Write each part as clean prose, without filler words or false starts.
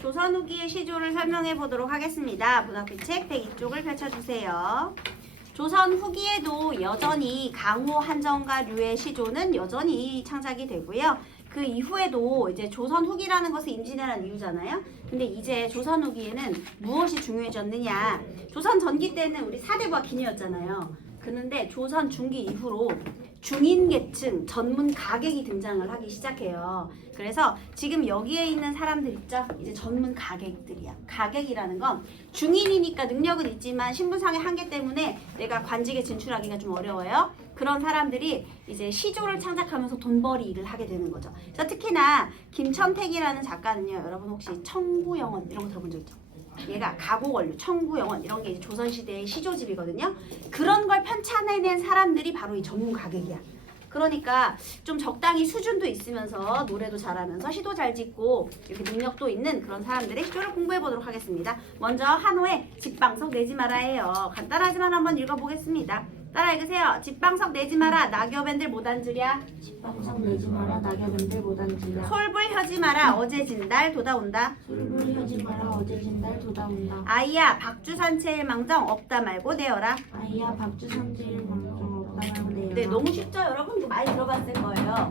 조선 후기의 시조를 설명해 보도록 하겠습니다. 문학비 책 102쪽을 펼쳐주세요. 조선 후기에도 여전히 강호, 한정가류의 시조는 여전히 창작이 되고요. 그 이후에도 이제 조선 후기라는 것을 임진왜란 이유잖아요. 근데 이제 조선 후기에는 무엇이 중요해졌느냐. 조선 전기 때는 우리 사대부와 기녀였잖아요. 그런데 조선 중기 이후로 중인계층, 전문 가객이 등장을 하기 시작해요. 그래서 지금 여기에 있는 사람들 있죠? 이제 전문 가객들이야. 가객이라는 건 중인이니까 능력은 있지만 신분상의 한계 때문에 내가 관직에 진출하기가 좀 어려워요. 그런 사람들이 이제 시조를 창작하면서 돈벌이 일을 하게 되는 거죠. 그래서 특히나 김천택이라는 작가는요. 여러분 혹시 청구영원 이런 거 들어본 적 있죠? 얘가 가고원류, 청구영원 이런 게 이제 조선시대의 시조집이거든요. 그런 걸 편찬해낸 사람들이 바로 이 전문 가객이야. 그러니까 좀 적당히 수준도 있으면서 노래도 잘하면서 시도 잘 짓고 이렇게 능력도 있는 그런 사람들의 시조를 공부해 보도록 하겠습니다. 먼저 한호의 집방석 내지 마라예요. 간단하지만 한번 읽어보겠습니다. 따라 읽으세요. 집방석 내지 마라 낙엽엔들 못 앉으랴. 집방석 내지 마라 낙엽엔들 못 앉으랴. 솔불 혀지 마라 어제 진달 돋아온다. 솔불 혀지 마라 어제 진달 돋아온다. 아이야 박주산채일 망정 없다 말고 내어라. 아이야 박주산지일 망정 없다 말고 내어라. 네, 너무 쉽죠? 여러분 이거 많이 들어봤을 거예요.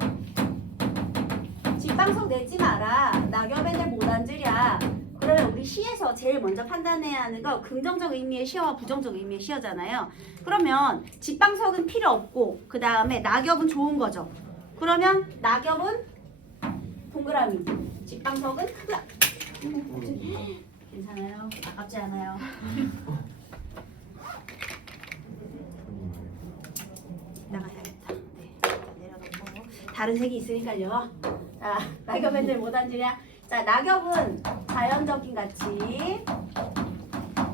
집방석 내지 마라 낙엽엔들 못 앉으랴. 그러면 우리 시에서 제일 먼저 판단해야 하는 거 긍정적 의미의 시어와 부정적 의미의 시어잖아요. 그러면 집방석은 필요 없고 그 다음에 낙엽은 좋은 거죠. 그러면 낙엽은 동그라미, 집방석은 크다. 괜찮아요? 아깝지 않아요? 나가야겠다. 네, 내려놓고 다른 색이 있으니까요. 낙엽엔들 못 앉으랴. 자, 낙엽은 자연적인 가치.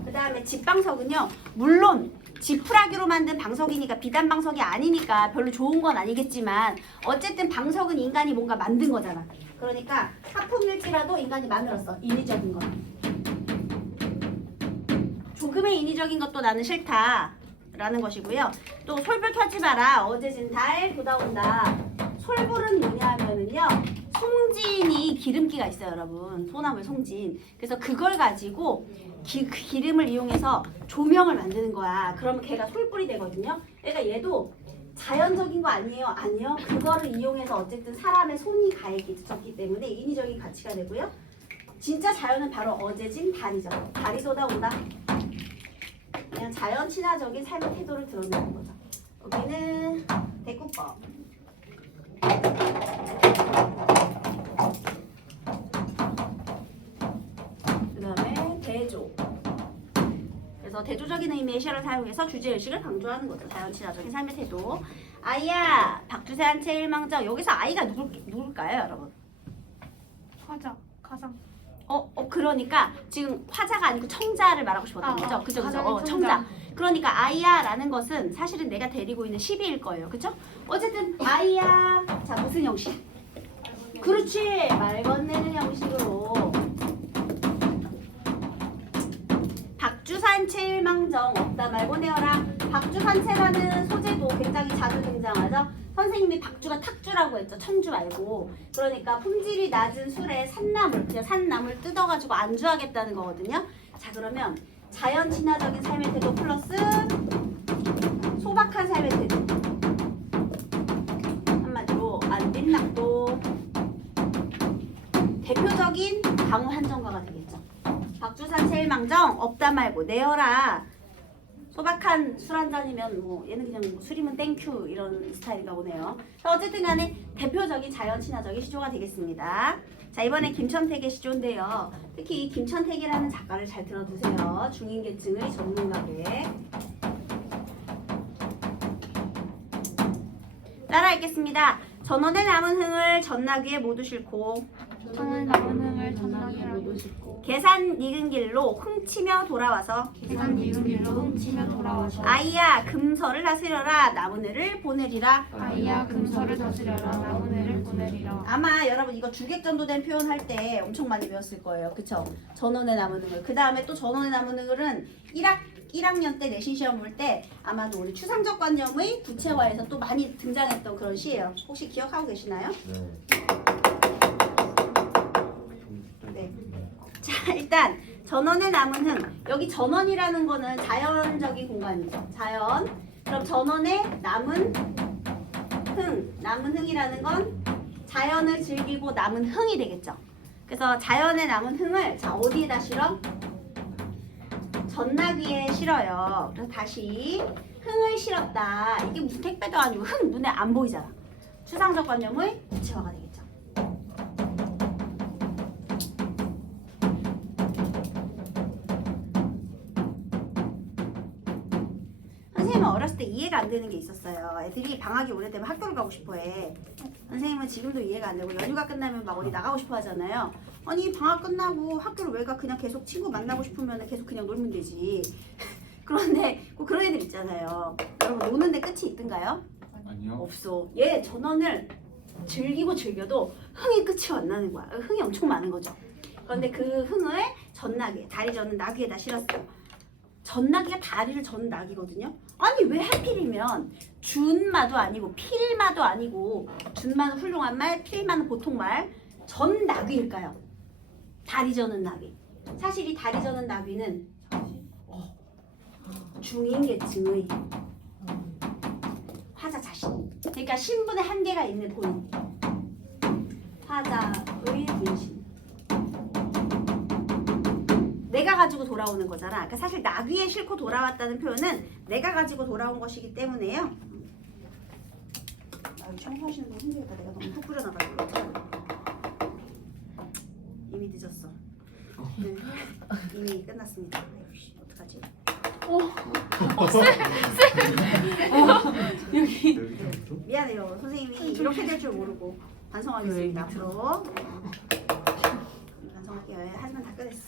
그 다음에 집방석은요. 물론 지푸라기로 만든 방석이니까 비단 방석이 아니니까 별로 좋은 건 아니겠지만 어쨌든 방석은 인간이 뭔가 만든 거잖아. 그러니까 하품일지라도 인간이 만들었어. 인위적인 거. 조금의 인위적인 것도 나는 싫다. 라는 것이고요. 또 솔불 켜지 마라. 어제 진 달 돋아온다. 솔불은 뭐냐면은요. 송진이 기름기가 있어요, 여러분. 소나무의 송진. 그래서 그걸 가지고 그 기름을 이용해서 조명을 만드는 거야. 그러면 걔가 솔불이 되거든요. 그러니까 얘도 자연적인 거 아니에요? 아니요. 그거를 이용해서 어쨌든 사람의 손이 가해졌기 때문에 인위적인 가치가 되고요. 진짜 자연은 바로 어제 진 달이죠. 달이 쏟아온다. 그냥 자연 친화적인 삶의 태도를 드러내는 거죠. 여기는 대꾸법. 그 다음에 대조. 그래서 대조적인 의미의 시를 사용해서 주제의식을 강조하는 거죠. 자연 친화적인 삶의 태도. 아이야 박주세 한채 일망정. 여기서 아이가 누굴까요, 여러분? 화자, 가상. 그러니까 지금 화자가 아니고 청자를 말하고 싶었던 거죠. 그죠, 그죠. 가상의 청자. 그러니까 아이야라는 것은 사실은 내가 데리고 있는 시비일 거예요. 그죠? 어쨌든 아이야. 자, 무슨 형식? 그렇지. 말 건네는 형식으로. 박주산채일망정 없다 말고 내어라. 박주산채라는 소재도 굉장히 자주 등장하죠. 선생님이 박주가 탁주라고 했죠. 천주 말고. 그러니까 품질이 낮은 술에 산나물, 그냥 산나물 뜯어가지고 안주하겠다는 거거든요. 자, 그러면 자연 친화적인 삶의 태도 플러스 소박한 삶의 태도. 한마디로 안빈낙도. 대표적인 강호 한정가가 되겠죠. 박주산 세일망정 없다 말고 내어라. 소박한 술 한 잔이면 뭐 얘는 그냥 뭐 술이면 땡큐 이런 스타일인가 보네요. 어쨌든 간에 대표적인 자연 친화적인 시조가 되겠습니다. 자, 이번에 김천택의 시조인데요. 특히 이 김천택이라는 작가를 잘 들어두세요. 중인계층의 전문가계. 따라 읽겠습니다. 전원의 남은 흥을 전나귀에 모두 싣고 저는 남은 흥을 전나귀에 모두 싣고 계산 익은 길로 훔치며 돌아와서 계산 익은 길로 훔치며 돌아와서 아이야 금서를 다스려라 나무늘을 보내리라. 아이야 금서를 다스려라 나무늘을 보내리라. 아마 여러분 이거 주객전도된 표현 할 때 엄청 많이 배웠을 거예요. 그쵸? 전원의 나무능을. 그 다음에 또 전원의 나무능을은 1학년 때 내신 시험 볼 때 아마도 우리 추상적 관념의 구체화에서 또 많이 등장했던 그런 시예요. 혹시 기억하고 계시나요? 네. 네. 자, 일단 전원에 남은 흥. 여기 전원이라는 거는 자연적인 공간이죠. 자연. 그럼 전원에 남은 흥. 남은 흥이라는 건 자연을 즐기고 남은 흥이 되겠죠. 그래서 자연에 남은 흥을 자 어디에다 실어? 전나귀에 실어요. 그래서 다시 흥을 실었다. 이게 무슨 택배도 아니고 흥 눈에 안 보이잖아. 추상적 관념의 구체화가 되겠죠. 선생님은 어렸을 때 이해가 안 되는 게 있었어요. 애들이 방학이 오래되면 학교를 가고 싶어해. 선생님은 지금도 이해가 안 되고 연휴가 끝나면 막 어디 나가고 싶어 하잖아요. 아니 방학 끝나고 학교를 왜 가? 그냥 계속 친구 만나고 싶으면 계속 그냥 놀면 되지. 그런데 꼭 그런 애들 있잖아요. 여러분 노는데 끝이 있던가요? 아니요. 없어. 얘 전원을 즐기고 즐겨도 흥이 끝이 안 나는 거야. 흥이 엄청 많은 거죠. 그런데 그 흥을 전나귀, 다리 저는 나귀에다 실었어요. 전나귀가 다리를 저는 나귀거든요. 아니 왜 하필이면 준마도 아니고 필마도 아니고 준마는 훌륭한 말, 필마는 보통 말, 전나귀일까요? 다리 저는 나귀. 사실 이 다리 저는 나귀는 중인계층의 화자 자신. 그러니까 신분의 한계가 있는 본인. 화자의 분신. 내가 가지고 돌아오는 거잖아. 그러니까 사실 나귀에 싣고 돌아왔다는 표현은 내가 가지고 돌아온 것이기 때문에요. 아, 청소하시는 거 힘들겠다. 내가 너무 푹 뿌려놔가지고. 이미 늦었어. 네. 이미 끝났습니다. 아이씨, 어떡하지? 미안해요. 선생님이 이렇게 될 줄 모르고 반성하겠습니다. 앞으로 반성할게요. 하지만 다 끝냈어.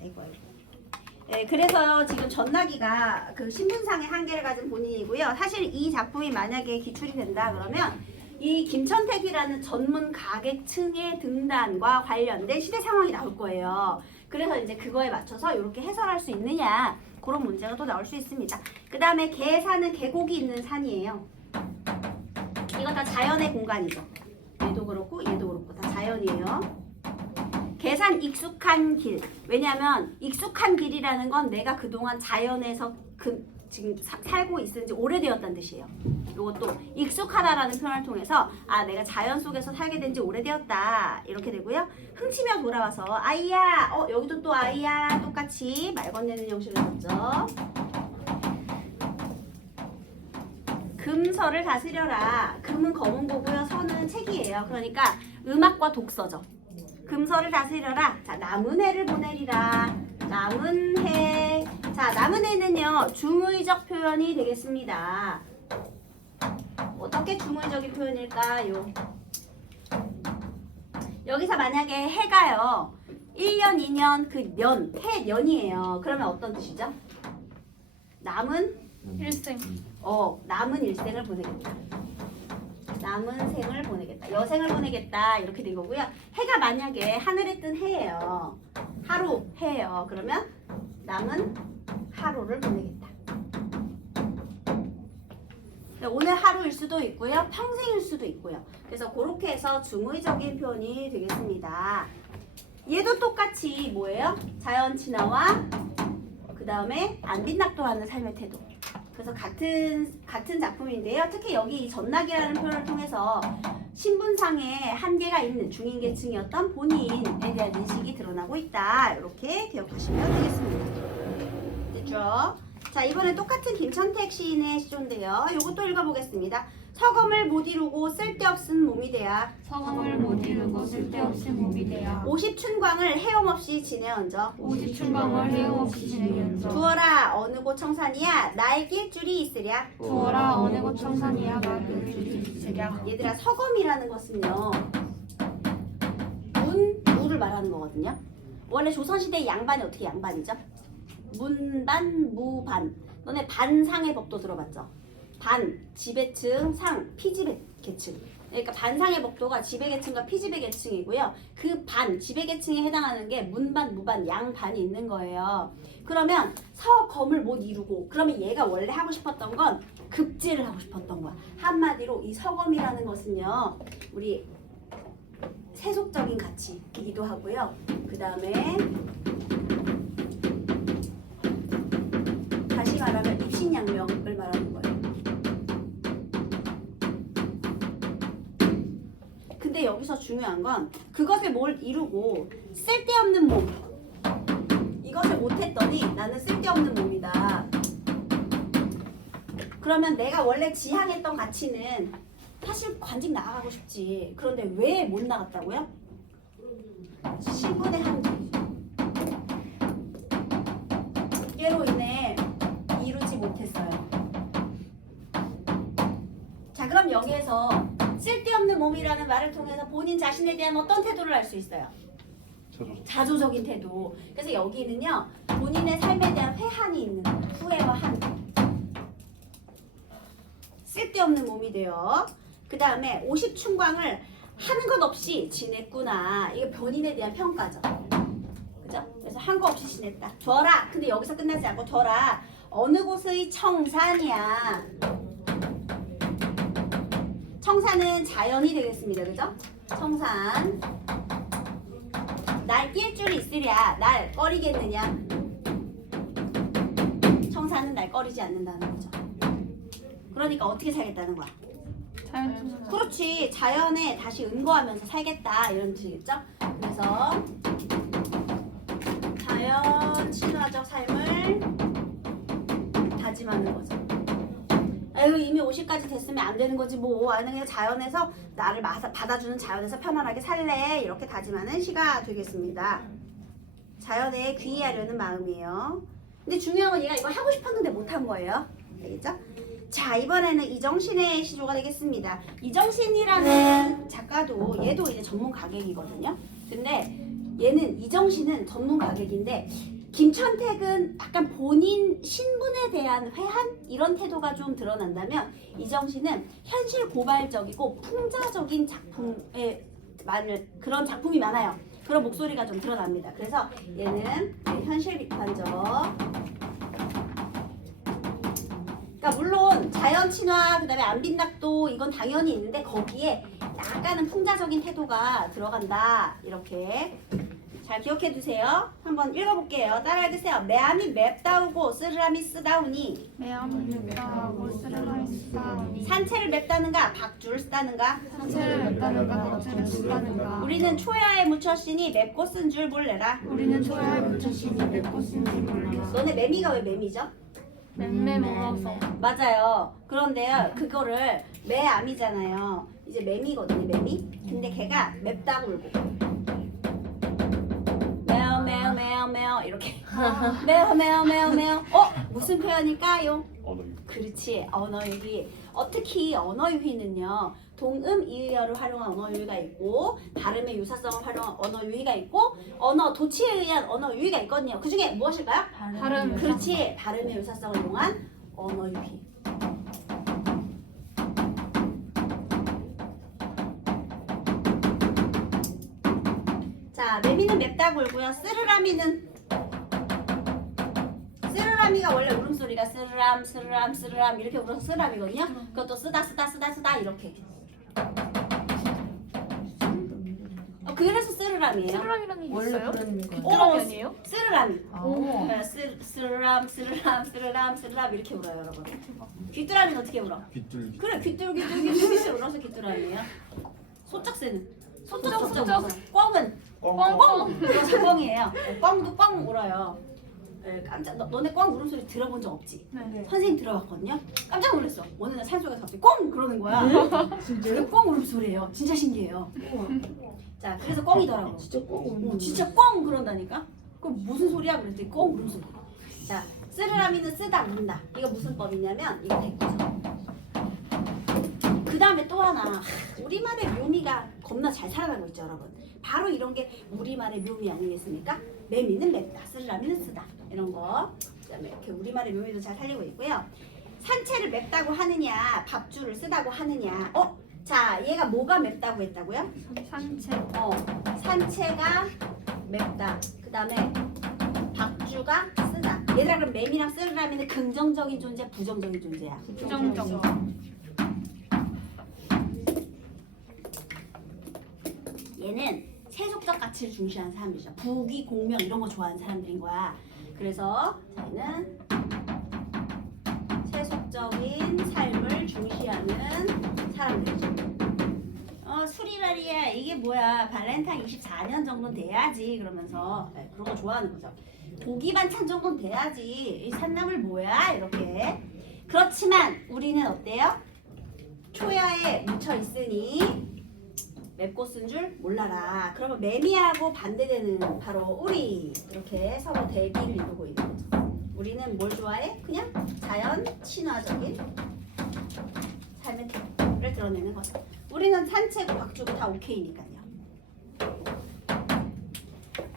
아이고 아이고. 네, 그래서 지금 전나귀가 그 신분상의 한계를 가진 본인이고요. 사실 이 작품이 만약에 기출이 된다 그러면 이 김천택이라는 전문 가객층의 등단과 관련된 시대 상황이 나올 거예요. 그래서 이제 그거에 맞춰서 이렇게 해설할 수 있느냐 그런 문제가 또 나올 수 있습니다. 그 다음에 계산은 계곡이 있는 산이에요. 이건 다 자연의 공간이죠. 얘도 그렇고 얘도 그렇고 다 자연이에요. 계산 익숙한 길. 왜냐하면 익숙한 길이라는 건 내가 그동안 자연에서 지금 살고 있은 지 오래되었다는 뜻이에요. 이것도 익숙하다라는 표현을 통해서 아 내가 자연 속에서 살게 된 지 오래되었다 이렇게 되고요. 흥치며 돌아와서 아이야 여기도 또 아이야 똑같이 말 건네는 형식을 썼죠. 금서를 다스려라. 금은 검은 거고요. 서는 책이에요. 그러니까 음악과 독서죠. 금서를 다스려라. 자, 남은 해를 보내리라. 남은 해. 자, 남은 해는요. 중의적 표현이 되겠습니다. 어떻게 중의적인 표현일까요? 여기서 만약에 해가요. 1년, 2년 그 년, 해 년이에요. 그러면 어떤 뜻이죠? 남은 일생. 남은 일생을 보내겠다. 남은 생을 보내겠다. 여생을 보내겠다. 이렇게 된 거고요. 해가 만약에 하늘에 뜬 해예요. 하루 해예요. 그러면 남은 하루를 보내겠다. 오늘 하루일 수도 있고요. 평생일 수도 있고요. 그래서 그렇게 해서 중의적인 표현이 되겠습니다. 얘도 똑같이 뭐예요? 자연 친화와 그 다음에 안 빈낙도하는 삶의 태도. 그래서 같은 작품인데요. 특히 여기 이 전나귀라는 표현을 통해서 신분상의 한계가 있는 중인계층이었던 본인에 대한 인식이 드러나고 있다. 이렇게 기억하시면 되겠습니다. 됐죠? 자, 이번엔 똑같은 김천택 시인의 시조인데요. 이것도 읽어보겠습니다. 서검을 못 이루고 쓸데없은 몸이 돼야 서검을 못 이루고 쓸데없인 몸이 돼야 50춘광을 헤엄없이 지내얹어 오지춘광을 헤엄없이 지내면서 두어라 어느 곳 청산이야 날길 줄이 있으랴. 두어라 어느 곳 청산이야 나를 있으랴. 얘들아 서검이라는 것은요 무를 말하는 거거든요. 원래 조선시대 양반이 어떻게 양반이죠? 문반 무반. 너네 반상의 법도 들어봤죠? 반, 지배층, 상, 피지배계층. 그러니까 반상의 법도가 지배계층과 피지배계층이고요. 그 반, 지배계층에 해당하는 게 문반, 무반, 양반이 있는 거예요. 그러면 서검을 못 이루고 그러면 얘가 원래 하고 싶었던 건 급제를 하고 싶었던 거야. 한마디로 이 서검이라는 것은요. 우리 세속적인 가치이기도 하고요. 그 다음에 다시 말하면 입신양명을 말하는 거예요. 근데 여기서 중요한 건 그것을 뭘 이루고 쓸데없는 몸, 이것을 못했더니 나는 쓸데없는 몸이다. 그러면 내가 원래 지향했던 가치는 사실 관직 나가고 싶지. 그런데 왜 못 나갔다고요? 신분의 한계. 얘로 인해 이루지 못했어요. 자, 그럼 여기에서 쓸데없는 몸이라는 말을 통해서 본인 자신에 대한 어떤 태도를 알 수 있어요? 자조적인 태도. 그래서 여기는요, 본인의 삶에 대한 회한이 있는 거예요. 후회와 한. 쓸데없는 몸이 돼요. 그 다음에 50충광을 하는 것 없이 지냈구나. 이게 본인에 대한 평가죠. 그죠? 그래서 한 거 없이 지냈다. 줘라. 근데 여기서 끝나지 않고 줘라. 어느 곳의 청산이야. 청산은 자연이 되겠습니다. 그죠? 청산. 날 낄 줄이 있으랴. 날 꺼리겠느냐. 청산은 날 꺼리지 않는다는 거죠. 그러니까 어떻게 살겠다는 거야? 자연 그렇지. 자연에 다시 은거하면서 살겠다 이런 뜻이겠죠? 그래서 자연 친화적 삶을 다짐하는 거죠. 아유 이미 50까지 됐으면 안 되는 거지 뭐. 나는 그냥 자연에서 나를 받아주는 자연에서 편안하게 살래 이렇게 다짐하는 시가 되겠습니다. 자연에 귀의하려는 마음이에요. 근데 중요한 건 얘가 이걸 하고 싶었는데 못한 거예요. 알겠죠? 자, 이번에는 이정신의 시조가 되겠습니다. 이정신이라는 작가도 얘도 이제 전문 가객이거든요. 근데 얘는 이정신은 전문 가객인데 김천택은 약간 본인 신분에 대한 회한 이런 태도가 좀 드러난다면 이정신은 현실 고발적이고 풍자적인 작품에 그런 작품이 많아요. 그런 목소리가 좀 드러납니다. 그래서 얘는 현실 비판적. 그러니까 물론 자연 친화 그다음에 안빈낙도 이건 당연히 있는데 거기에 약간은 풍자적인 태도가 들어간다. 이렇게 잘 기억해 두세요. 한번 읽어볼게요. 따라해 주세요. 매암이 맵다우고 쓰르람이 쓰다우니 매암을 맵다하고 쓰르라이 쓰다우니 산채를 맵다는가 박주를 쓰다는가. 산채를 맵다는가 박주를 쓰다는가. 우리는 초야에 묻혔으니 맵고 쓴 줄 몰래라. 우리는 초야에 묻혔으니 맵고 쓴지 몰라. 너네 매미가 왜 매미죠? 맴매 먹어서. 맞아요. 그런데요, 그거를 매암이잖아요. 이제 매미거든요, 매미. 근데 걔가 맵다고 울고. 매어, 매어, 매어, 매어. 이렇게. 매어, 매어, 매어, 매어. 무슨 표현일까요? 그렇지, 언어유희. 특히 언어유희는요, 동음 이의어를 활용한 언어유희가 있고, 발음의 유사성을 활용한 언어유희가 있고, 언어 도치에 의한 언어유희가 있거든요. 그 중에 무엇일까요? 발음. 그렇지, 발음의 유사성을 이용한 언어유희. 자, 매미는 맵다고 울고요. 쓰르라미가 원래 울음소리가 쓰르람 쓰르람 쓰르람 이렇게 울어서 쓰르람이거든요. 그것도 쓰다 쓰다 쓰다 쓰다 이렇게. 그래서 쓰르람이에요. 쓰르라미라는 게 원래 있어요? 그런 거. 귀뚜라미 아니에요? 쓰르람이. 오. 쓰르람 쓰르람 쓰르람 쓰르람 이렇게 울어요, 여러분. 귀뚜라미는 어떻게 울어? 빗줄. 그래, 귀뚤 울어서 귀뚜라미예요. 소쩍새는 소쩍. 꿩은 꿩. 그래서 꿩이에요. 꿩도 꿩 울어요. 깜짝 너네 꿩 울음소리 들어본 적 없지? 네. 선생님 들어봤거든요. 깜짝 놀랐어. 어느 날 산속에서 갑자기 꿩 그러는 거야. 그게 꿩 울음소리예요. 진짜 신기해요. 자, 그래서 꿩이더라고. 진짜 꼭 진짜 꿩 그런다니까? 그럼 무슨 소리야? 그랬더니 꿩 울음소리. 자, 쓰르라미는 쓰다 운다. 이거 무슨 법이냐면 이거 됐죠. 그 다음에 또 하나 우리말의 묘미가 겁나 잘 살아나고 있죠, 여러분. 바로 이런 게 우리말의 묘미 아니겠습니까? 매미는 맵다, 쓰르라미는 쓰다 이런 거. 그다음에 이렇게 우리말의 묘미도 잘 살리고 있고요. 산채를 맵다고 하느냐, 밥줄을 쓰다고 하느냐. 자, 얘가 뭐가 맵다고 했다고요? 산채. 산채가 맵다. 그 다음에 박주가 쓰다. 얘들아, 그럼 매미랑 쓰르라미는 긍정적인 존재, 부정적인 존재야? 부정적. 얘는 세속적 가치를 중시하는 사람들이죠. 부귀, 공명 이런 거 좋아하는 사람들인 거야. 그래서 얘는 세속적인 삶을 중시하는 사람들이죠. 수리라리야 이게 뭐야 발렌타인 24년 정도는 돼야지 그러면서 그런 거 좋아하는 거죠. 고기 반찬 정도는 돼야지 이 산나물 뭐야 이렇게. 그렇지만 우리는 어때요? 초야에 묻혀 있으니 맵고 쓴 줄 몰라라. 그러면 매미하고 반대되는 바로 우리 이렇게 서로 대비를 이루고 있는 거죠. 우리는 뭘 좋아해? 그냥 자연 친화적인 삶의 태도를 드러내는 거죠. 우리는 산책, 박주고 다 오케이니까요.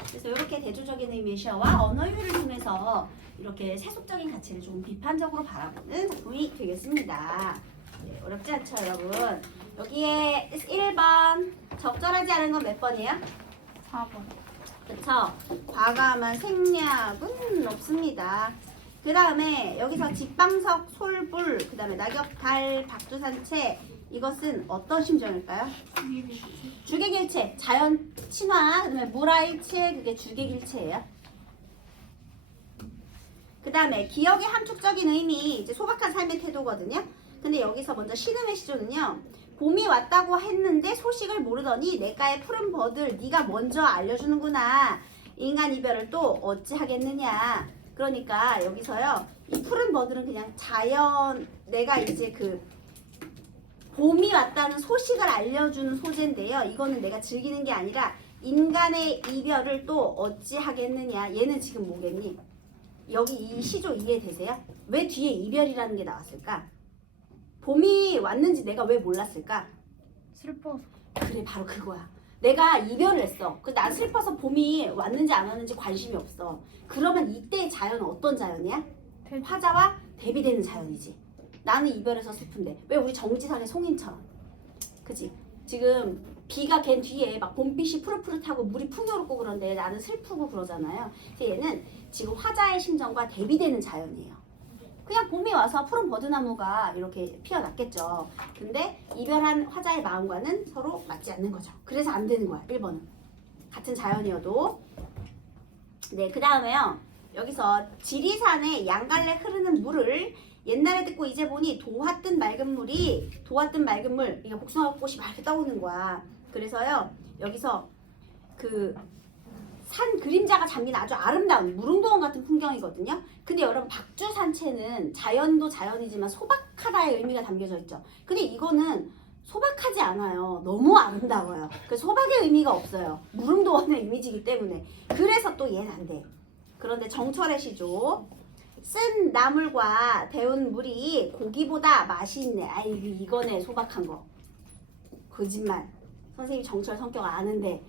그래서 이렇게 대조적인 의미의 시어와 언어유를 통해서 이렇게 세속적인 가치를 조금 비판적으로 바라보는 작품이 되겠습니다. 네, 어렵지 않죠, 여러분? 여기에 1번 적절하지 않은 건 몇 번이에요? 4번. 그쵸? 과감한 생략은 없습니다. 그 다음에 여기서 집방석, 솔불, 그 다음에 낙엽, 달, 박두산채 이것은 어떤 심정일까요? 주객일체, 자연 친화, 그 다음에 물화일체, 그게 주객일체예요. 그 다음에 기억의 함축적인 의미, 이제 소박한 삶의 태도거든요. 근데 여기서 먼저 신음의 시조는요. 봄이 왔다고 했는데 소식을 모르더니 내가의 푸른 버들 네가 먼저 알려주는구나. 인간 이별을 또 어찌하겠느냐. 그러니까 여기서요. 이 푸른 버들은 그냥 자연, 내가 이제 그 봄이 왔다는 소식을 알려주는 소재인데요. 이거는 내가 즐기는 게 아니라 인간의 이별을 또 어찌하겠느냐. 얘는 지금 뭐겠니? 여기 이 시조 이해되세요? 왜 뒤에 이별이라는 게 나왔을까? 봄이 왔는지 내가 왜 몰랐을까? 슬퍼서. 그래 바로 그거야. 내가 이별을 했어. 근데 난 슬퍼서 봄이 왔는지 안 왔는지 관심이 없어. 그러면 이때의 자연은 어떤 자연이야? 화자와 대비되는 자연이지. 나는 이별해서 슬픈데 왜 우리 정지상의 송인처럼 그지? 지금 비가 갠 뒤에 막 봄빛이 푸릇푸릇하고 물이 풍요롭고 그런데 나는 슬프고 그러잖아요. 그래서 얘는 지금 화자의 심정과 대비되는 자연이에요. 그냥 봄이 와서 푸른 버드나무가 이렇게 피어났겠죠. 근데 이별한 화자의 마음과는 서로 맞지 않는 거죠. 그래서 안 되는 거야. 1번은. 같은 자연이어도. 네, 그 다음에요. 여기서 지리산에 양갈래 흐르는 물을 옛날에 듣고 이제 보니 도화뜬 맑은 물, 이게 복숭아꽃이 막 이렇게 떠오는 거야. 그래서요, 여기서 그 산 그림자가 잠긴 아주 아름다운 무릉도원 같은 풍경이거든요. 근데 여러분 박주산채는 자연도 자연이지만 소박하다의 의미가 담겨져 있죠. 근데 이거는 소박하지 않아요. 너무 아름다워요. 그 소박의 의미가 없어요. 무릉도원의 이미지이기 때문에. 그래서 또 얘는 안 돼. 그런데 정철의 시조. 쓴 나물과 데운 물이 고기보다 맛이 있네. 아이고 이거네 소박한 거. 거짓말. 선생님 정철 성격 아는데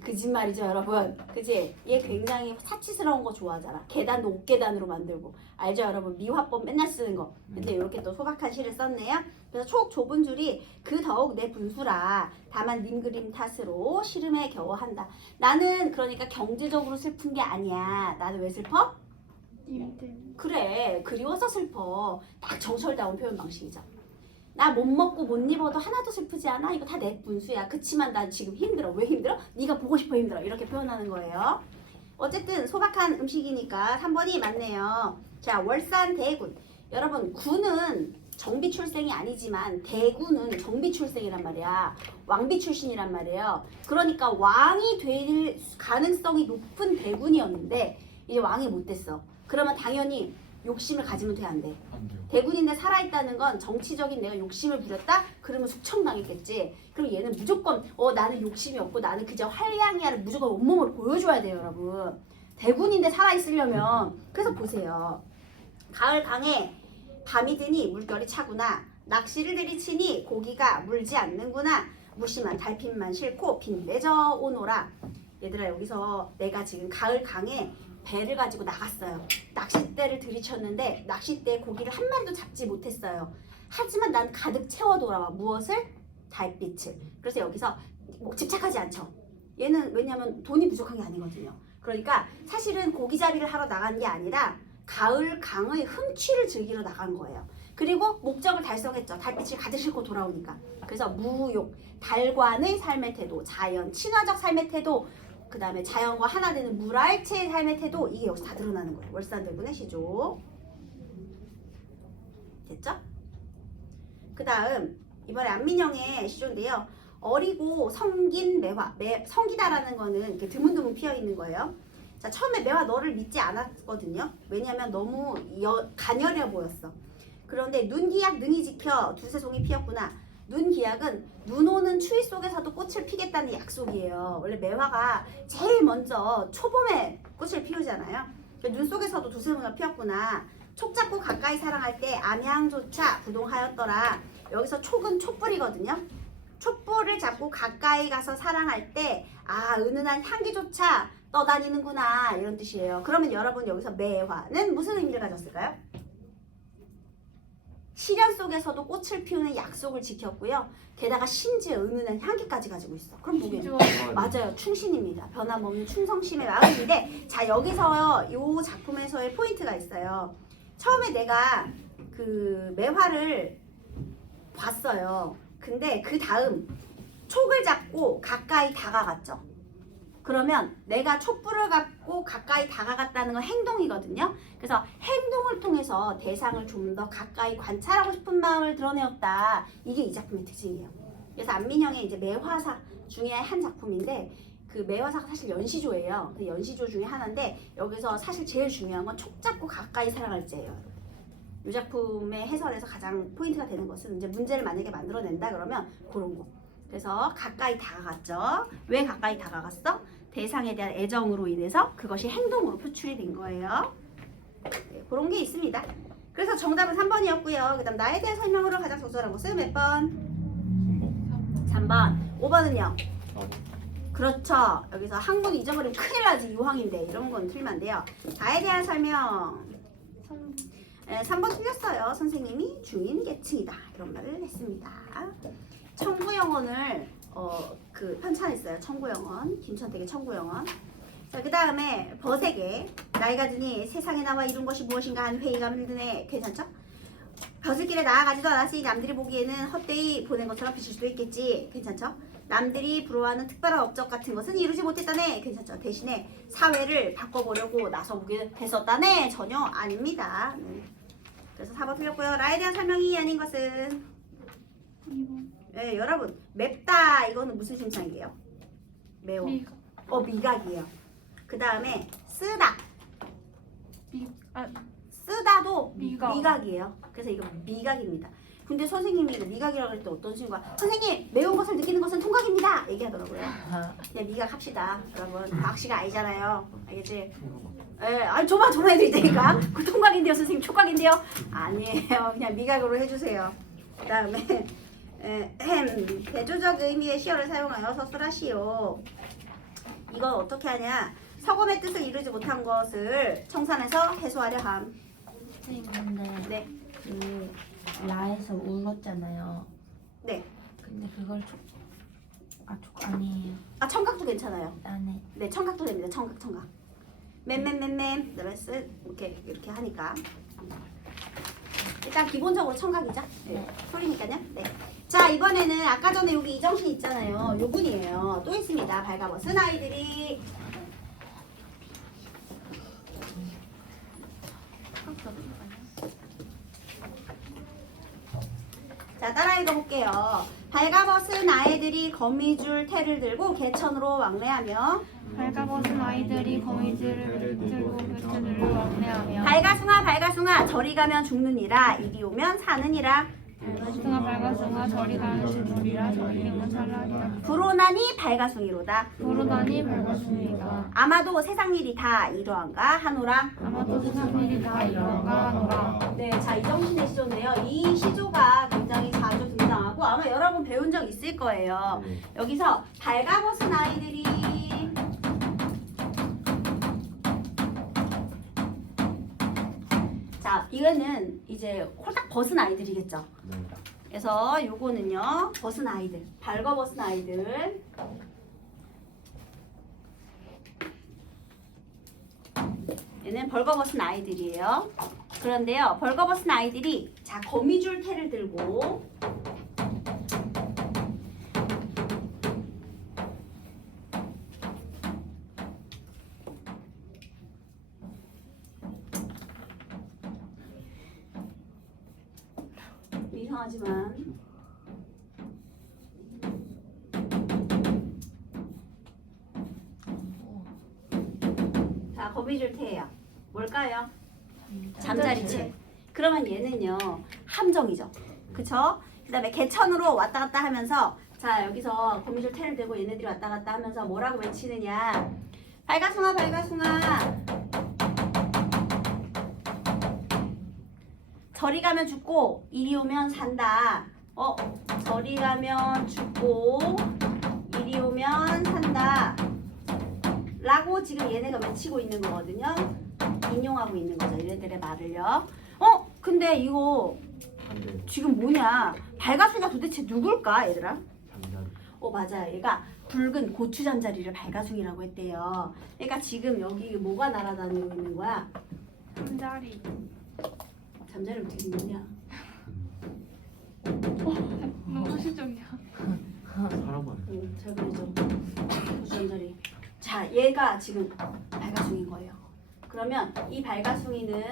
거짓말이죠 여러분. 그지? 얘 굉장히 사치스러운 거 좋아하잖아. 계단도 옥계단으로 만들고. 알죠 여러분? 미화법 맨날 쓰는 거. 근데 이렇게 또 소박한 시를 썼네요. 그래서 촉 좁은 줄이 그 더욱 내 분수라. 다만 님 그림 탓으로 시름에 겨워한다. 나는 그러니까 경제적으로 슬픈 게 아니야. 나는 왜 슬퍼? 그래 그리워서 슬퍼. 딱 정철다운 표현 방식이죠. 나 못 먹고 못 입어도 하나도 슬프지 않아? 이거 다 내 분수야. 그치만 난 지금 힘들어. 왜 힘들어? 네가 보고 싶어 힘들어. 이렇게 표현하는 거예요. 어쨌든 소박한 음식이니까 3번이 맞네요. 자, 월산 대군. 여러분 군은 정비 출생이 아니지만 대군은 정비 출생이란 말이야. 왕비 출신이란 말이에요. 그러니까 왕이 될 가능성이 높은 대군이었는데 이제 왕이 못 됐어. 그러면 당연히 욕심을 가지면 돼, 안 돼? 안 돼요. 대군인데 살아있다는 건 정치적인 내가 욕심을 부렸다? 그러면 숙청당했겠지. 그럼 얘는 무조건 나는 욕심이 없고 나는 그저 활량이야를 무조건 온몸으로 보여줘야 돼요, 여러분. 대군인데 살아있으려면. 그래서 보세요. 가을 강에 밤이 드니 물결이 차구나. 낚시를 들이치니 고기가 물지 않는구나. 무심한 달빛만 싫고 빈 맺어 오노라. 얘들아 여기서 내가 지금 가을 강에 배를 가지고 나갔어요. 낚싯대를 들이쳤는데 낚싯대에 고기를 한 마리도 잡지 못했어요. 하지만 난 가득 채워 돌아와. 무엇을? 달빛을. 그래서 여기서 집착하지 않죠. 얘는 왜냐하면 돈이 부족한 게 아니거든요. 그러니까 사실은 고기잡이를 하러 나간 게 아니라 가을 강의 흠취를 즐기러 나간 거예요. 그리고 목적을 달성했죠. 달빛을 가득 싣고 돌아오니까. 그래서 무욕, 달관의 삶의 태도, 자연, 친화적 삶의 태도, 그 다음에 자연과 하나 되는 물알체의 삶의 태도, 이게 여기서 다 드러나는 거예요. 월산대군의 시조. 됐죠? 그 다음 이번에 안민영의 시조인데요. 어리고 성긴 매화, 성기다라는 거는 이렇게 드문드문 피어 있는 거예요. 자, 처음에 매화 너를 믿지 않았거든요. 왜냐면 너무 가녀려 보였어. 그런데 눈기약 능이 지켜 두세 송이 피었구나. 눈기약은 눈 오는 추위 속에서도 꽃을 피겠다는 약속이에요. 원래 매화가 제일 먼저 초봄에 꽃을 피우잖아요. 눈 속에서도 두세 송이가 피었구나. 촉 잡고 가까이 사랑할 때 암양조차 부동하였더라. 여기서 촉은 촛불이거든요. 촛불을 잡고 가까이 가서 사랑할 때 은은한 향기조차 떠다니는구나, 이런 뜻이에요. 그러면 여러분 여기서 매화는 무슨 의미를 가졌을까요? 시련 속에서도 꽃을 피우는 약속을 지켰고요. 게다가 심지어 은은한 향기까지 가지고 있어. 그럼 뭐겠어요? 맞아요. 충신입니다. 변함없는 충성심의 마음인데, 자, 여기서 이 작품에서의 포인트가 있어요. 처음에 내가 그 매화를 봤어요. 근데 그 다음 촉을 잡고 가까이 다가갔죠. 그러면 내가 촛불을 갖고 가까이 다가갔다는 건 행동이거든요. 그래서 행동을 통해서 대상을 좀 더 가까이 관찰하고 싶은 마음을 드러내었다. 이게 이 작품의 특징이에요. 그래서 안민영의 이제 매화사 중에 한 작품인데, 그 매화사가 사실 연시조예요. 그 연시조 중에 하나인데, 여기서 사실 제일 중요한 건 촉 잡고 가까이 사랑할지예요. 이 작품의 해설에서 가장 포인트가 되는 것은 이제 문제를 만약에 만들어낸다 그러면 그런 거. 그래서 가까이 다가갔죠. 왜 가까이 다가갔어? 대상에 대한 애정으로 인해서 그것이 행동으로 표출이 된 거예요. 네, 그런 게 있습니다. 그래서 정답은 3번이었고요. 그 다음 나에 대한 설명으로 가장 적절한 것은 몇 번? 3번. 5번은요? 그렇죠. 여기서 한 번 잊어버리면 큰일 나지. 유황인데 이런 건 틀리면 안 돼요. 나에 대한 설명. 3번 틀렸어요. 선생님이 중인 계층이다. 이런 말을 했습니다. 청구영언을 그 편찬했어요. 청구영언. 김천택의 청구영언. 자, 그 다음에 버색에 나이가 드니 세상에 나와 이룬 것이 무엇인가 하는 회의감을 드네. 괜찮죠? 벼슬길에 나아가지도 않았으니 남들이 보기에는 헛되이 보낸 것처럼 비칠 수도 있겠지. 괜찮죠? 남들이 부러워하는 특별한 업적 같은 것은 이루지 못했다네. 괜찮죠? 대신에 사회를 바꿔보려고 나서보게 됐었다네. 전혀 아닙니다. 네. 그래서 4번 틀렸고요. 나에 대한 설명이 아닌 것은 네, 여러분 맵다 이거는 무슨 심상이에요? 매워. 미각이에요. 그 다음에 쓰다. 쓰다도 미각이에요. 그래서 이거 미각입니다. 근데 선생님이 이거 미각이라고 할 때 어떤 친구가 선생님 매운 것을 느끼는 것은 통각입니다 얘기하더라고요. 그냥 미각 합시다. 여러분 과학시가 아니잖아요. 알겠지? 아니 저만 전화해드릴 테니까. 그 통각인데요 선생님 촉각인데요? 아니에요. 그냥 미각으로 해주세요. 그 다음에 대조적 의미의 시어를 사용하여 서술하시오. 이건 어떻게 하냐? 서금의 뜻을 이루지 못한 것을 청산해서 해소하려 함. 선생님 근데 네. 그 라에서 울었잖아요. 네. 근데 그걸 촉 아니에요. 청각도 괜찮아요. 안에 네, 청각도 됩니다. 청각. 맴. 그다음에 이렇게 하니까 일단 기본적으로 청각이죠. 네. 소리니까요. 네. 자, 이번에는 아까 전에 여기 이정신 있잖아요. 요분이에요. 또 있습니다. 발가벗은 아이들이. 자, 따라 읽어볼게요. 발가벗은 아이들이 거미줄 테를 들고 개천으로 왕래하며 발가벗은 아이들이 거미줄을 들고 개천으로 왕래하며 발가숭아 저리 가면 죽느니라 이리 오면 사느니라 발가숭아 저리 가면 죽느니라 저리 오면 살라니라 불오나니 발가숭이로다 부르다니 발가숭이가 아마도 세상 일이 다 이러한가 하노라. 아마도 세상 일이 다 이런가 하노라. 네, 자 이정신의 시조인데요. 이 시조가 굉장히 자주 등장하고 아마 여러분 배운 적 있을 거예요. 여기서 발가벗은 아이들이 자 이거는 이제 홀딱 벗은 아이들이겠죠. 그래서 요거는요 벗은 아이들, 발가벗은 아이들. 얘는 벌거벗은 아이들이에요. 그런데요, 벌거벗은 아이들이 자 거미줄 테를 들고 이상하지만 자 거미줄 테예요. 뭘까요? 잠자리채. 그러면 얘는요 함정이죠. 그쵸? 그 다음에 개천으로 왔다 갔다 하면서 자 여기서 거미줄 테를 대고 얘네들이 왔다 갔다 하면서 뭐라고 외치느냐, 발가숭아 발가숭아 저리 가면 죽고 이리 오면 산다. 저리 가면 죽고 이리 오면 산다 라고 지금 얘네가 외치고 있는 거거든요. 인용하고 있는 거죠. 얘네들의 말을요. 근데 이거 잠자리. 지금 뭐냐, 발가숭이가 도대체 누굴까 얘들아? 잠자리. 맞아요. 얘가 붉은 고추 잠자리를 발가숭이라고 했대요. 그러니까 지금 여기 뭐가 날아다니고 있는 거야? 잠자리. 잠자리를 어떻게 읽느냐? 너무 시적이야. 사람은 잘 그리죠. 고추 잠자리. 자, 얘가 지금 발가숭이인 거예요. 그러면 이 발가숭이는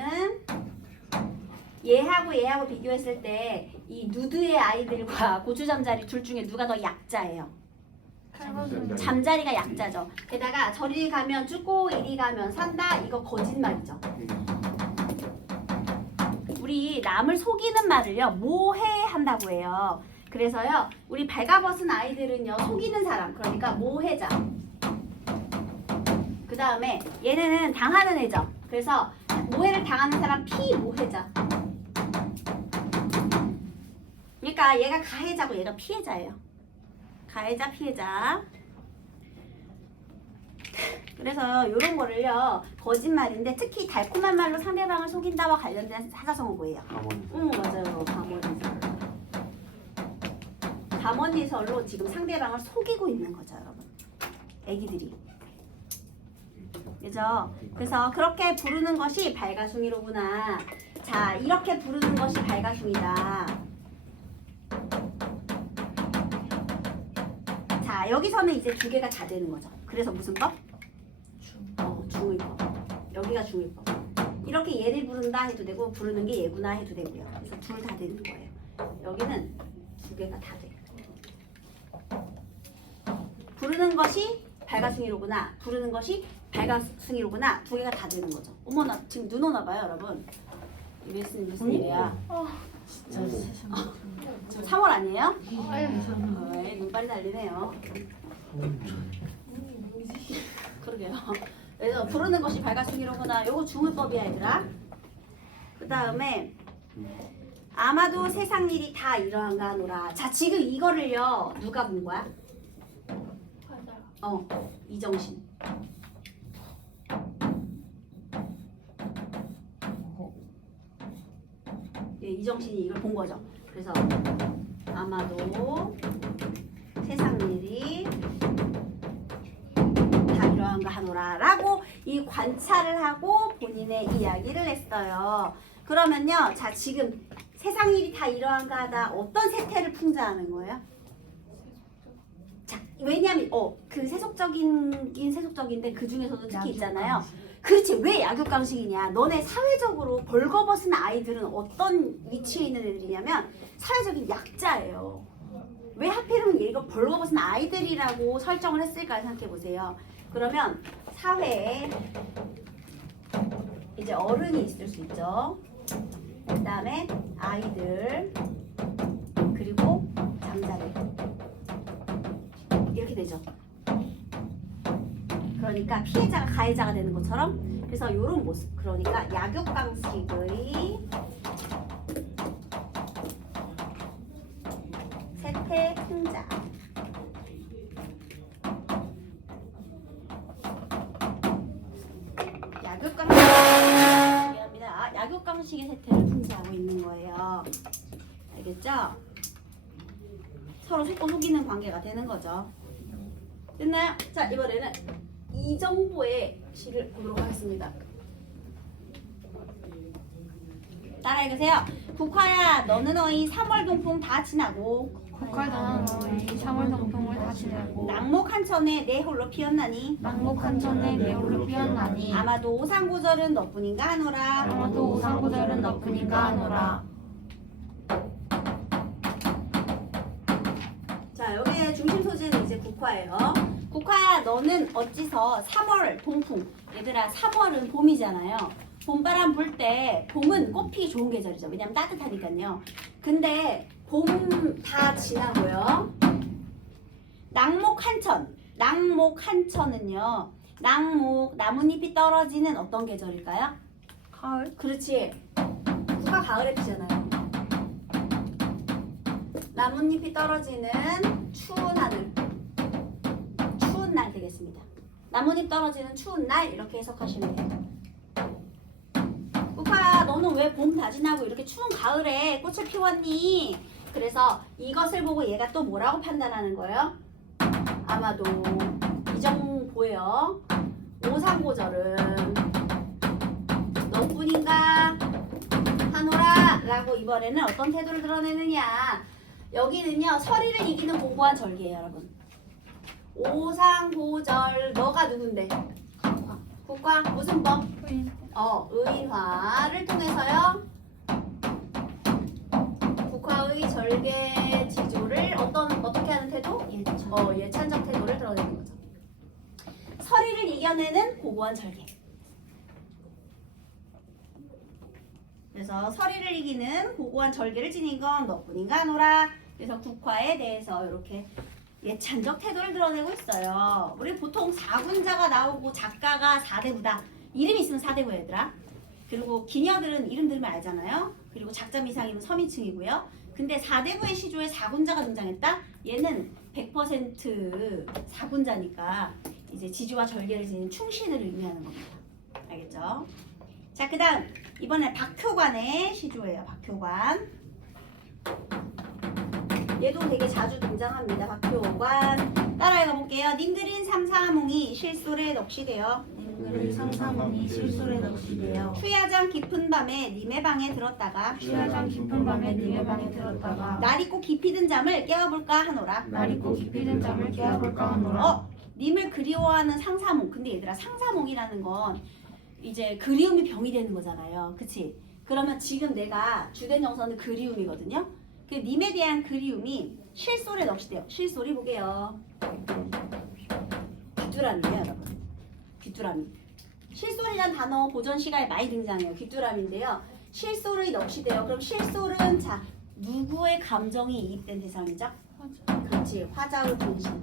얘하고 비교했을 때 이 누드의 아이들과 고추 잠자리 둘 중에 누가 더 약자예요? 발가숭이. 잠자리가 약자죠. 게다가 저리 가면 죽고 이리 가면 산다. 이거 거짓말이죠. 우리 남을 속이는 말을요 모해한다고 해요. 그래서요 우리 발가벗은 아이들은요 속이는 사람, 그러니까 모해자. 그 다음에 얘네는 당하는 애죠. 그래서 모해를 당하는 사람 피모해자. 그러니까 얘가 가해자고 얘가 피해자예요. 가해자 피해자. 그래서 이런 거를요 거짓말인데 특히 달콤한 말로 상대방을 속인다와 관련된 사자성어 뭐예요? 가문. 맞아요. 감언이설. 감언이설로 지금 상대방을 속이고 있는 거죠, 여러분. 애기들이. 그죠? 그래서 그렇게 부르는 것이 발가숭이로구나. 자, 이렇게 부르는 것이 발가숭이다. 자, 여기서는 이제 두 개가 다 되는 거죠. 그래서 무슨 법? 중의법. 여기가 중의법. 이렇게 얘를 부른다 해도 되고 부르는 게 얘구나 해도 되고요. 그래서 둘 다 되는 거예요. 여기는 두 개가 다 돼요. 부르는 것이 발가숭이로구나, 부르는 것이 발가숭이로구나, 두 개가 다 되는 거죠. 어머나 지금 눈 오나 봐요, 여러분. 이게 무슨 일이야? 진짜 세상. 지금 3월 아니에요? 눈발이 달리네요. 그러게요. 그래서 부르는 것이 발가숭이로구나. 요거 중의법이야, 얘들아. 그 다음에 아마도 세상 일이 다 이러한가 하노라. 자, 지금 이거를요 누가 본 거야? 이정신. 예, 이정신이 이걸 본 거죠. 그래서 아마도 세상 일이 다 이러한가 하노라 라고 이 관찰을 하고 본인의 이야기를 했어요. 그러면요, 자 지금 세상 일이 다 이러한가 하다 어떤 세태를 풍자하는 거예요? 자, 왜냐면 그 세속적인 세속적인데 그 중에서도 특히 있잖아요. 그렇지, 왜 약육강식이냐? 너네 사회적으로 벌거벗은 아이들은 어떤 위치에 있는 애들이냐면 사회적인 약자예요. 왜 하필이면 얘가 벌거벗은 아이들이라고 설정을 했을까 생각해 보세요. 그러면 사회에 이제 어른이 있을 수 있죠. 그 다음에 아이들, 그리고 잠자리, 이렇게 되죠. 그러니까 피해자가 가해자가 되는 것처럼. 그래서 이런 모습, 그러니까 약육강식의 세태 풍자. 약육강식의 세태를 풍자하고 있는 거예요. 알겠죠? 서로 속고 속이는 관계가 되는 거죠. 됐나요? 자, 이번에는 이정보의 시를 보도록 하겠습니다. 따라 읽으세요. 국화야 너는 어이 3월 동풍 다 지나고 국화는 너희 3월 동풍을 다 지내고 낙목 한천에 내 홀로 피었나니 낙목 한천에 내 홀로 피었나니 아마도 오상고절은 너뿐인가 하노라. 아마도 오상고절은 너뿐인가 하노라. 자 여기에 중심 소재는 이제 국화예요. 국화야 너는 어찌서 3월 동풍. 얘들아 3월은 봄이잖아요. 봄바람 불 때 봄은 꽃 피기 좋은 계절이죠. 왜냐면 따뜻하니까요. 근데 봄 다 지나고요. 낙목 한천. 낙목 한천은요. 낙목 나뭇잎이 떨어지는 어떤 계절일까요? 가을? 그렇지. 국화 가을에 피잖아요. 나뭇잎이 떨어지는 추운 하늘. 추운 날 되겠습니다. 나뭇잎 떨어지는 추운 날 이렇게 해석하시면 돼요. 국화야 너는 왜 봄 다 지나고 이렇게 추운 가을에 꽃을 피웠니? 그래서 이것을 보고 얘가 또 뭐라고 판단하는 거예요? 아마도 이정보예요. 오상고절은 너뿐인가 하노라 라고 이번에는 어떤 태도를 드러내느냐. 여기는요 서리를 이기는 고고한 절기예요 여러분. 오상고절 너가 누군데? 국화 무슨 법? 의인화를 통해서요 국화의 절개 지조를 어떻게 하는 태도? 예찬적 태도를 드러내는 거죠. 서리를 이겨내는 고고한 절개. 그래서 서리를 이기는 고고한 절개를 지닌 건 너뿐인가 하노라. 그래서 국화에 대해서 이렇게 예찬적 태도를 드러내고 있어요. 우리 보통 4군자가 나오고 작가가 4대부다. 이름이 있으면 4대부 얘들아. 그리고 기녀들은 이름 들으면 알잖아요. 그리고 작자 미상이면 서민층이고요. 근데 4대부의 시조에 4군자가 등장했다? 얘는 100% 4군자니까 이제 지주와 절개를 지닌 충신을 의미하는 겁니다. 알겠죠? 자, 그 다음 이번에 박효관의 시조예요. 박효관. 얘도 되게 자주 등장합니다. 박효관. 따라 읽어볼게요. 님그린 삼사몽이 실솔에 넋이되어 님그린 삼사몽이 실솔에 넋이되어 휴야장 깊은 밤에 님의 방에 들었다가 휴야장 깊은 밤에 님의 방에 들었다가 날 잊고 깊이 든 잠을 깨워볼까 하노라. 날 잊고 깊이 든 잠을 깨워볼까 하노라. 님을 그리워하는 상사몽. 근데 얘들아 상사몽이라는 건 이제 그리움이 병이 되는 거잖아요. 그치? 그러면 지금 내가 주된 정서는 그리움이거든요. 그 님에 대한 그리움이 실솔에 넋이돼요. 실솔이 뭐게요? 귀뚜라미예요 여러분. 귀뚜라미. 실솔이란 단어 고전 시가에 많이 등장해요. 귀뚜라미인데요. 실솔의 넋이돼요. 그럼 실솔은 자 누구의 감정이 이입된 대상이죠? 화자. 그렇지. 화자의 분신.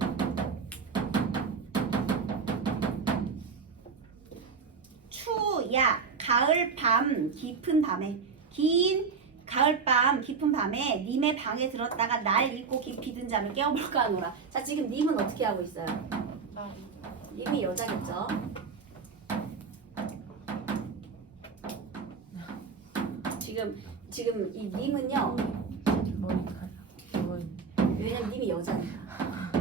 추야 가을밤 깊은 밤에 긴 가을밤 깊은 밤에 님의 방에 들었다가 날 잊고 깊이 든 잠을 깨워볼까 하노라. 자 지금 님은 어떻게 하고 있어요? 님이 여자겠죠? 지금 이 님은요. 머리카락 이건 왜냐면 님이 여자니까.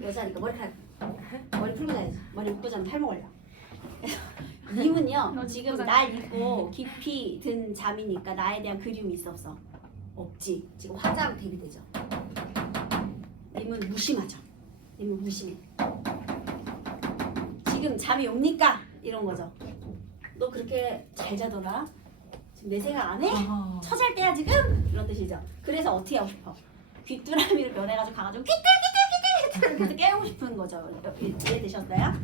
여자니까 머리 풀고 자야지. 머리 묶고 자면 탈모 걸려. 님은요 지금 날 잊고 깊이 든 잠이니까 나에 대한 그리움이 있어 없어? 없지. 지금 화자로 대비되죠. 님은 무심하죠. 님은 무심해. 지금 잠이 옵니까? 이런 거죠. 너 그렇게 잘 자더라? 지금 내 생각 안 해? 처잘 때야 지금? 이런 뜻이죠. 그래서 어떻게 하고 싶어? 귀뚜라미를 변해가지고 가가지고 귀뚜 이렇게 해서 깨우고 싶은 거죠. 이해되셨어요?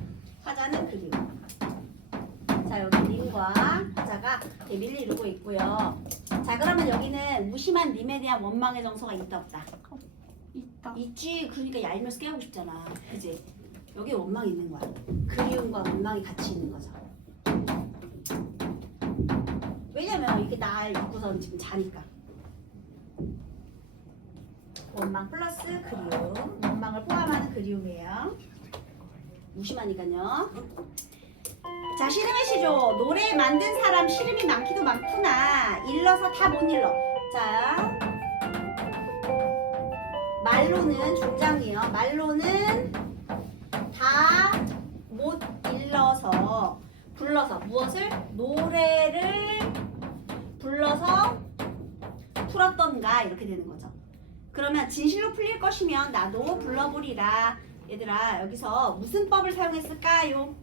화자는 그리움. 자 여기 님과 화자가 대비를 이루고 있고요. 자 그러면 여기는 무심한 님에 대한 원망의 정서가 있다 없다? 있다. 있지. 그러니까 얄미워서 깨우고 싶잖아. 그지? 여기 원망이 있는 거야. 그리움과 원망이 같이 있는 거죠. 왜냐면 이렇게 날 잊고선 지금 자니까. 원망 플러스 그리움. 원망을 포함하는 그리움이에요. 무심하니까요. 자, 시름의 시조. 노래 만든 사람 시름이 많기도 많구나. 일러서 다 못 일러. 자, 말로는 중장이요. 말로는 다 못 일러서 불러서 무엇을? 노래를 불러서 이렇게 되는 거죠. 그러면 진실로 풀릴 것이면 나도 불러보리라. 얘들아 여기서 무슨 법을 사용했을까요?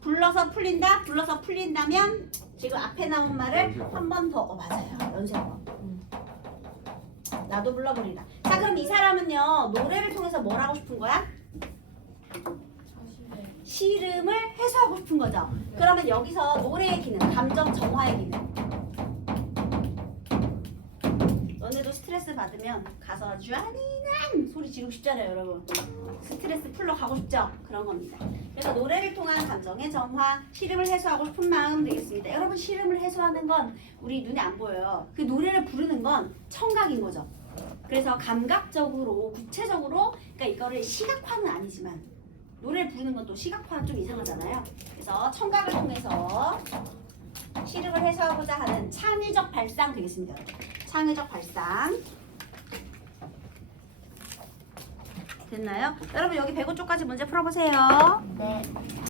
불러서 풀린다? 불러서 풀린다면 지금 앞에 나온 말을 한 번 더 맞아요. 연쇄법. 나도 불러보리라. 자 그럼 이 사람은요 노래를 통해서 뭘 하고 싶은 거야? 시름을 해소하고 싶은 거죠. 그러면 여기서 노래의 기능, 감정 정화의 기능. 너네도 스트레스 받으면 가서 주아니난 소리 지르고 싶잖아요, 여러분. 스트레스 풀러 가고 싶죠? 그런 겁니다. 그래서 노래를 통한 감정의 정화, 시름을 해소하고 싶은 마음 되겠습니다. 여러분 시름을 해소하는 건 우리 눈에 안 보여요. 그 노래를 부르는 건 청각인 거죠. 그래서 감각적으로, 구체적으로, 그러니까 이거를 시각화는 아니지만 노래를 부르는 건 또 시각화 좀 이상하잖아요. 그래서 청각을 통해서 시름을 해소하고자 하는 창의적 발상 되겠습니다. 창의적 발상. 됐나요? 여러분 여기 105쪽까지 문제 풀어보세요. 네.